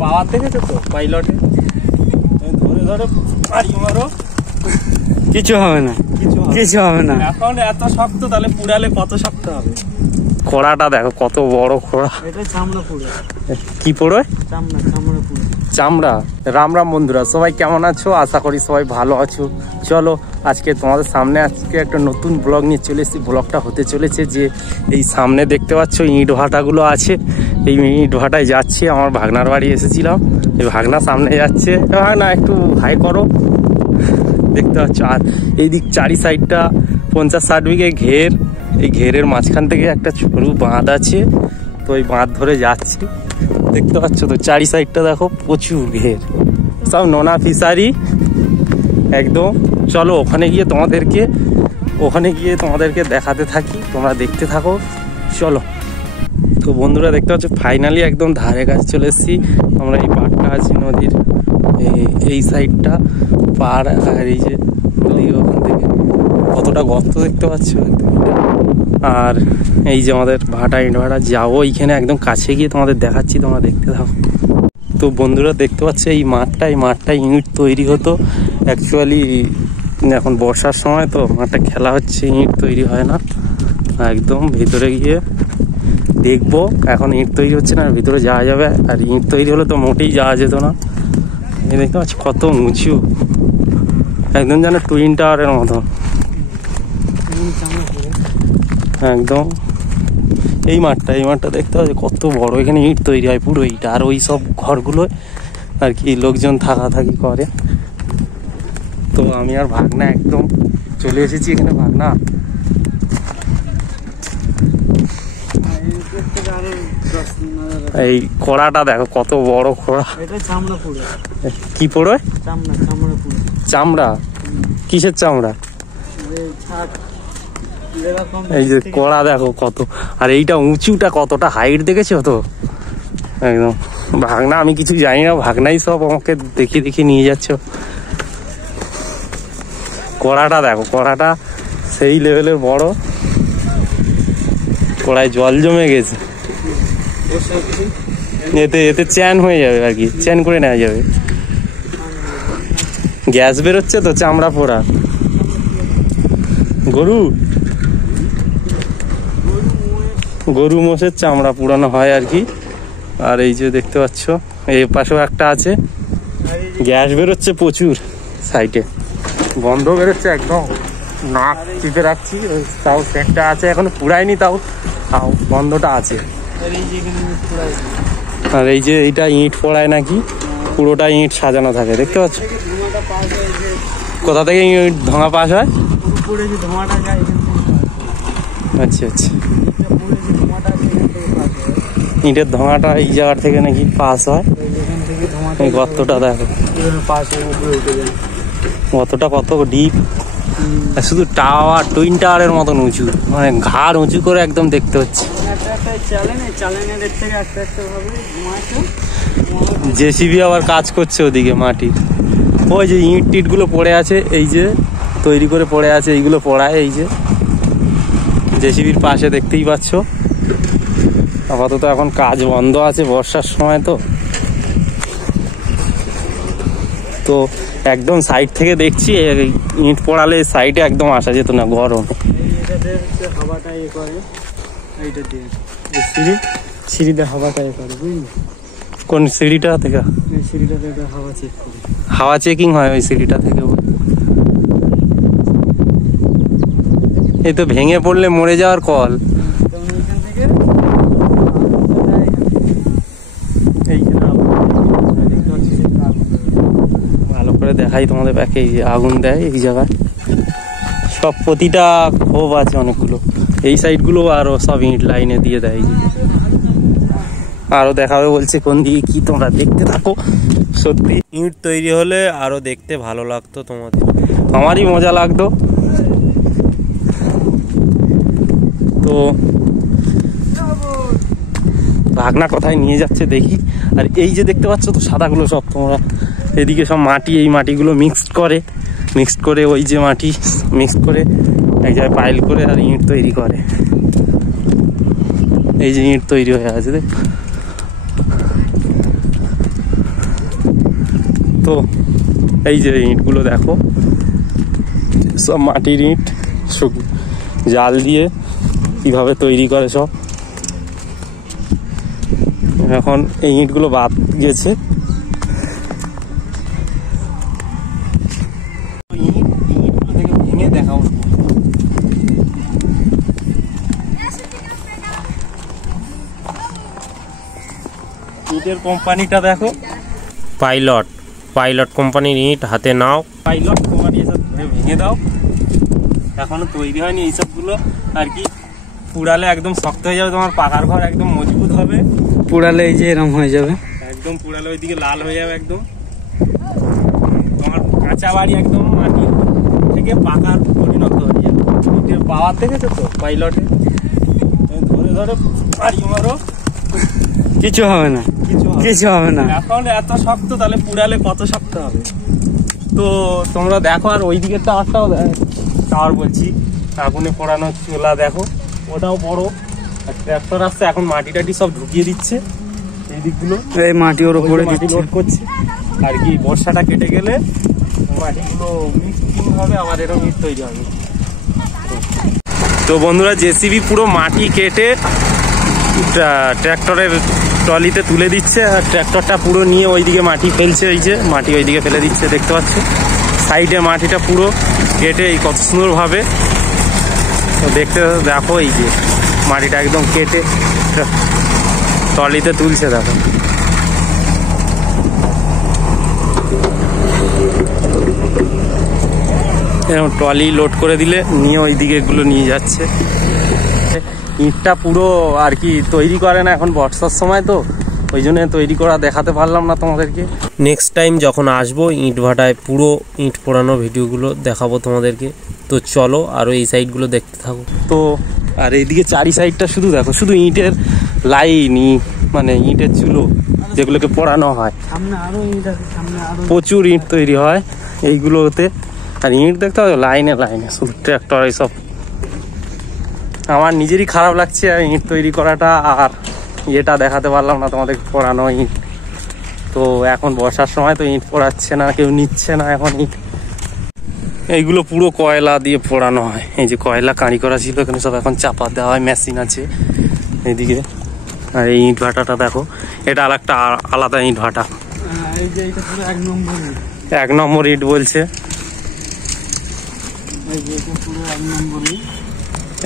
পাওয়ার দেখেছো তো পাইলটে, ধরে ধরে মারি মারো, কিছু হবে না, কিছু হবে না। এখন এত শক্ত, তাহলে পুড়ালে কত শক্ত হবে। খোড়াটা দেখো কত বড় খোড়া। এটা চামড়া পুড়ে। কি পড়ে? চামড়া পুড়ে। চামড়া। রাম রাম বন্ধুরা, সবাই কেমন আছো? আশা করি সবাই ভালো আছো। চলো আজকে তোমাদের সামনে আজকে একটা নতুন ব্লগ নিয়ে চলে এসেছি। ব্লগটা হতে চলেছে যে এই সামনে দেখতে পাচ্ছ ইট ভাটাগুলো আছে, এই ইট ভাটায় যাচ্ছি। আমার ভাগনার বাড়ি এসেছিলাম, এই ভাগনা সামনে যাচ্ছে। ভাগনা একটু হাই করো, দেখতে পাচ্ছ। আর এই দিক চারি সাইডটা 50-60 বিঘে ঘের, এই ঘেরের মাঝখান থেকে একটা সরু বাঁধ আছে, তো এই বাঁধ ধরে যাচ্ছি। দেখতে পাচ্ছ তো চারি সাইডটা দেখো প্রচুর ঘের, সব নোনা ফিশারি একদম। চলো ওখানে গিয়ে তোমাদেরকে দেখাতে থাকি, তোমরা দেখতে থাকো। চলো তো বন্ধুরা, দেখতে পাচ্ছ ফাইনালি একদম ধারে কাছে চলে এসেছি আমরা। এই পাড়টা আছি নদীর, এই সাইডটা পাড়, আর এই যে নদী ওখান থেকে কতটা গর্ত দেখতে পাচ্ছ। আর এই যে আমাদের ভাটা, ইট ভাটা যাবো এইখানে একদম কাছে গিয়ে তোমাদের দেখাচ্ছি, তোমরা দেখতে থাকো। তো বন্ধুরা দেখতে পাচ্ছ এই মাঠটা ইট তৈরি হতো অ্যাকচুয়ালি। এখন বর্ষার সময় তো মাঠটা খেলা হচ্ছে, ইট তৈরি হয় না। একদম ভিতরে গিয়ে দেখবো, এখন ইট তৈরি হচ্ছে না, ভিতরে যাওয়া যাবে। আর ইট তৈরি হলে তো মোটেই যাওয়া যেত না। দেখতে পাচ্ছ কত উঁচু, একদম যেন টুইন টাওয়ারের মতো একদম। এই মাঠটা দেখতে পাচ্ছি কত বড়, এখানে ইট তৈরি হয় পুরো ইট। আর ওই সব ঘরগুলো আর কি লোকজন থাকি করে। তো আমি আর ভাগনা একদম চলে এসেছি এখানে। ভাগনা এই খোড়াটা দেখো কত বড় খোড়া। কি পড়ে? চামড়া। কিসের চামড়া? এই যে কড়া দেখো কত। আর এইটা উঁচুটা কতটা হাইট দেখেছো তো একদম। ভাগনা আমি কিছু জানি না, ভাগনাই সব আমাকে দেখিয়ে নিয়ে যাচ্ছ। কড়াটা দেখো, কড়াটা সেই লেভেলের বড়। কড়ায় জল জমে গেছে, এতে চ্যান হয়ে যাবে আর কি, চ্যান করে নেওয়া যাবে। গ্যাস বেরোচ্ছে তো চামড়া পোড়া। গরু মোষের চামড়া পুরানো হয় আর কি। আর এই যে দেখতে পাচ্ছ এই পাশেও একটা আছে, গ্যাস বেরোচ্ছে প্রচুর সাইডে, গন্ধ বেরোচ্ছে একদম। নাক চিপে রাখছি, তাও সেটটা আছে, এখনো পুরায়নি, তাও গন্ধটা আছে। আর এই যে এইটা ইট পড়ায় নাকি, পুরোটা ইট সাজানো থাকে, দেখতে পাচ্ছ। কোথা থেকে ইট ধোঁয়া পাস হয়? আচ্ছা আচ্ছা, ইটের ধোঁয়াটা এই জায়গা থেকে নাকি পাস হয়। এই গর্তটা দেখো গর্তটা কত ডিপ, শুধু টুইন টাওয়ারের মতন উঁচু, মানে ঘাড় উঁচু করে একদম দেখতে হচ্ছে। জেসিবি আবার কাজ করছে ওদিকে মাটির। ওই যে ইট টিট গুলো পড়ে আছে, এই যে তৈরি করে পড়ে আছে, এইগুলো পড়ায় এই যে জেসিবির পাশে, দেখতেই পাচ্ছ। আপাতত এখন কাজ বন্ধ আছে, বর্ষার সময় তো একদম সাইড থেকে দেখছি ইট পড়ালে সাইডে একদম আসা যেত না, গরম। সিঁড়িতে হাওয়াটা করে, বুঝলি? কোন সিঁড়িটা থেকে? হাওয়া চেকিং হয় ওই সিঁড়িটা থেকে। এই তো ভেঙে পড়লে মরে যাওয়ার কল। ভালো করে দেখাই তোমাদের ব্যাকে, এই যে আগুন দেয় এই জায়গায়, সব প্রতিটা খোপ আছে অনেকগুলো। এই সাইড গুলো আরো সব ইট লাইনে দিয়ে দেয়। আরো দেখাবে বলছে কোন দিকে কি, তোমরা দেখতে থাকো। সত্যি ইট তৈরি হলে আরো দেখতে ভালো লাগতো তোমাদের, আমারই মজা লাগতো। তো ভাগনা কোথায় নিয়ে যাচ্ছে দেখি। আর এই যে দেখতে পাচ্ছ তো সাদাগুলো সব, তোমরা এদিকে সব মাটি, এই মাটিগুলো মিক্সড করে ওই যে মাটি মিক্সড করে এক জায়গায় পাইল করে আর ইট তৈরি করে। এই যে ইট তৈরি হয়ে আছে দেখ। তো এই যে ইঁটগুলো দেখো, সব মাটির ইঁট, জাল দিয়ে কিভাবে তৈরি করে সব। এখন এই ইঁটগুলো বাদ গেছে, ইঁটগুলো থেকে ভেঙে দেখাবো। ইটের কোম্পানিটা দেখো, পাইলট কোম্পানির ইট হাতে নাও। পাইলট কোম্পানি এসব ভেঙে দাও, এখনো তৈরি হয়নি এইসবগুলো আর কি। পুড়ালে একদম শক্ত হয়ে যাবে, তোমার পাকার ঘর একদম মজবুত হবে। পুড়ালে এই যে এরকম হয়ে যাবে, একদম পুড়ালে ওইদিকে লাল হয়ে যাবে একদম। তোমার কাঁচা বাড়ি একদম মাটি থেকে পাকার পরিণত হয়ে যাবে। ইটের পাওয়ার দেখেছো তো পাইলটে, ধরে ধরে বাড়ি মারো, কিছু হবে না, কিছু হবে না। এখন এত শক্ত, তাহলে পুড়ালে কত শক্ত হবে। তো তোমরা দেখো, আর ওই দিকের টাওয়ার বলছি, আগুনে পোড়ানো চুলা দেখো, ওটাও বড়। আর ট্রাক্টর আসছে, এখন মাটি টাটি সব ঢুকিয়ে দিচ্ছে এই দিকগুলো, এই মাটি ওর উপরে মাটি লোড করছে আর কি। বর্ষাটা কেটে গেলে মাটিগুলো মিক্সিং হবে, আবার এরকম ইট তৈরি হবে। তো বন্ধুরা, জেসিবি পুরো মাটি কেটে ট্র্যাক্টরের ট্রলিতে তুলে দিচ্ছে, আর ট্র্যাক্টরটা পুরো নিয়ে ওইদিকে মাটি ফেলছে। এই যে মাটি ওইদিকে ফেলে দিচ্ছে, দেখতে পাচ্ছ সাইডে মাটিটা পুরো কেটে এই কত সুন্দরভাবে। তো দেখতে দেখো, এই যে মাটিটা একদম কেটে ট্রলিতে তুলছে দেখো। এরকম ট্রলি লোড করে দিলে নিয়ে ওইদিকে এগুলো নিয়ে যাচ্ছে। ইটটা পুরো আর কি তৈরি করে না, এখন বর্ষার সময় তো ওই জন্য তৈরি করা দেখাতে পারলাম না তোমাদেরকে। নেক্সট টাইম যখন আসবো ইট ভাটায় পুরো ইট পোড়ানো ভিডিওগুলো দেখাবো তোমাদেরকে। তো চলো আরও এই সাইডগুলো দেখতে থাকো। তো আর এইদিকে চারি সাইডটা শুধু দেখো, শুধু ইটের লাইন, মানে ইটের চুলো যেগুলোকে পোড়ানো হয়। প্রচুর ইট তৈরি হয় এইগুলোতে। আর ইট দেখতে হবে লাইনে লাইনে, শুধু ট্র্যাক্টর এইসব। আমার নিজেরই খারাপ লাগছে ইট তৈরি করাটা, আর এটা দেখাতে পারলাম না তোমাদের পোড়ানো ইট। তো এখন বর্ষার সময় তো ইট পোড়াচ্ছে না, কেউ নিচ্ছে না এখন ইট। এইগুলো পুরো কয়লা দিয়ে পোড়ানো হয়। এই যে কয়লা কাঁড়ি করা ছিল, এখানে সব এখন চাপা দেওয়া হয়, মেশিন আছে এইদিকে। আর এই ইট ভাটাটা দেখো, এটা আরেকটা আলাদা ইট ভাটা। এক নম্বর ইট বলছে,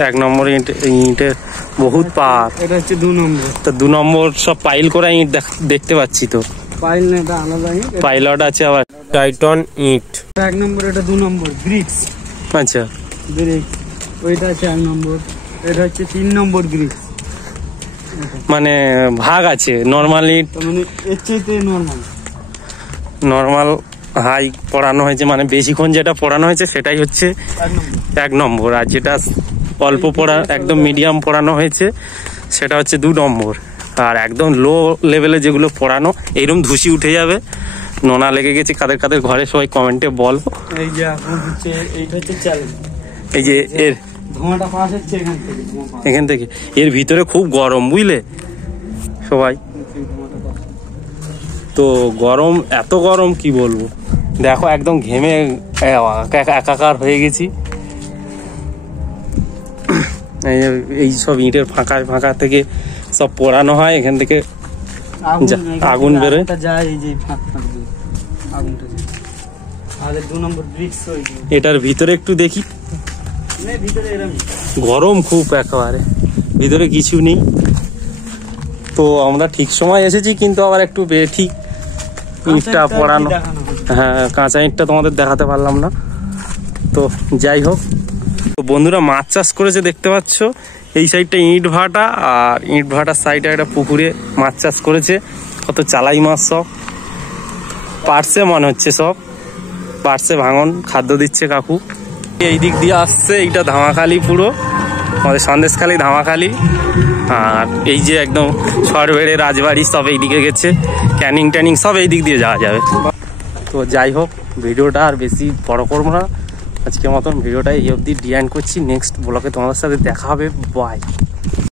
এক নম্বর ইটের বহুত পার। এটা হচ্ছে 2 নম্বর। তো 2 নম্বর সব পাইল করা ইট দেখতে পাচ্ছি। তো পাইল না, এটা আলাদা ইট। পাইলট আছে আবার টাইটন ইট। 1 নম্বর, এটা 2 নম্বর ব্রিক্স। আচ্ছা, ব্রিক্স ওইটা আছে 1 নম্বর, এটা হচ্ছে 3 নম্বর ব্রিক্স। মানে ভাগ আছে, নরমাল ইট মানে এর চাইতে নরমাল হাই পড়ানো হয়েছে, মানে বেশিক্ষণ যেটা পড়ানো হয়েছে সেটাই হচ্ছে 1 নম্বর। আর যেটা অল্প পড়া একদম মিডিয়াম পড়ানো হয়েছে সেটা হচ্ছে 2 নম্বর। আর একদম লো লেভেলে যেগুলো পড়ানো, এইরকম ধুসি উঠে যাবে, নোনা লেগে গেছে কাদের কাদের ঘরে, সবাই কমেন্টে বলবো। এই যে এখন হচ্ছে এইটা হচ্ছে চ্যালেঞ্জ। এই যে এর ধোঁয়াটা পাস হচ্ছে এখান থেকে, এর ভিতরে খুব গরম বুঝলে সবাই। তো গরম, এত গরম কি বলবো, দেখো একদম ঘেমে একাকার হয়ে গেছি। এই সব ইটের ফাঁকা ফাঁকা থেকে সব পোড়ানো হয়, এখান থেকে আগুন বেরোয়। এটার ভিতরে একটু দেখি, গরম খুব একেবারে, ভিতরে কিছু নেই। তো আমরা ঠিক সময় এসেছি, কিন্তু আবার একটু ঠিক ইটটা পোড়ানো। হ্যাঁ, কাঁচা ইটটা তোমাদের দেখাতে পারলাম না। তো যাই হোক, তো বন্ধুরা মাছ চাষ করেছে দেখতে পাচ্ছ। এই সাইডটা ইট ভাটা, আর ইট ভাটার সাইডে একটা পুকুরে মাছ চাষ করেছে। কত চালাই মাছ, সব পারছে মনে হচ্ছে, সব পারছে ভাঙন, খাদ্য দিচ্ছে কাকু। এই দিক দিয়ে আসছে, এইটা ধামাখালি, পুরো আমাদের সন্দেশখালি ধামাখালি। আর এই যে একদম সরবেড়ে রাজবাড়ি সব এইদিকে গেছে, ক্যানিং ট্যানিং সব এই দিক দিয়ে যাওয়া যাবে। তো যাই হোক, ভিডিওটা আর বেশি বড় করবো না, আজকের মতন ভিডিওটা এই অবধি ডিএন্ড করছি। নেক্সট ব্লগে তোমাদের সাথে দেখা হবে, বাই।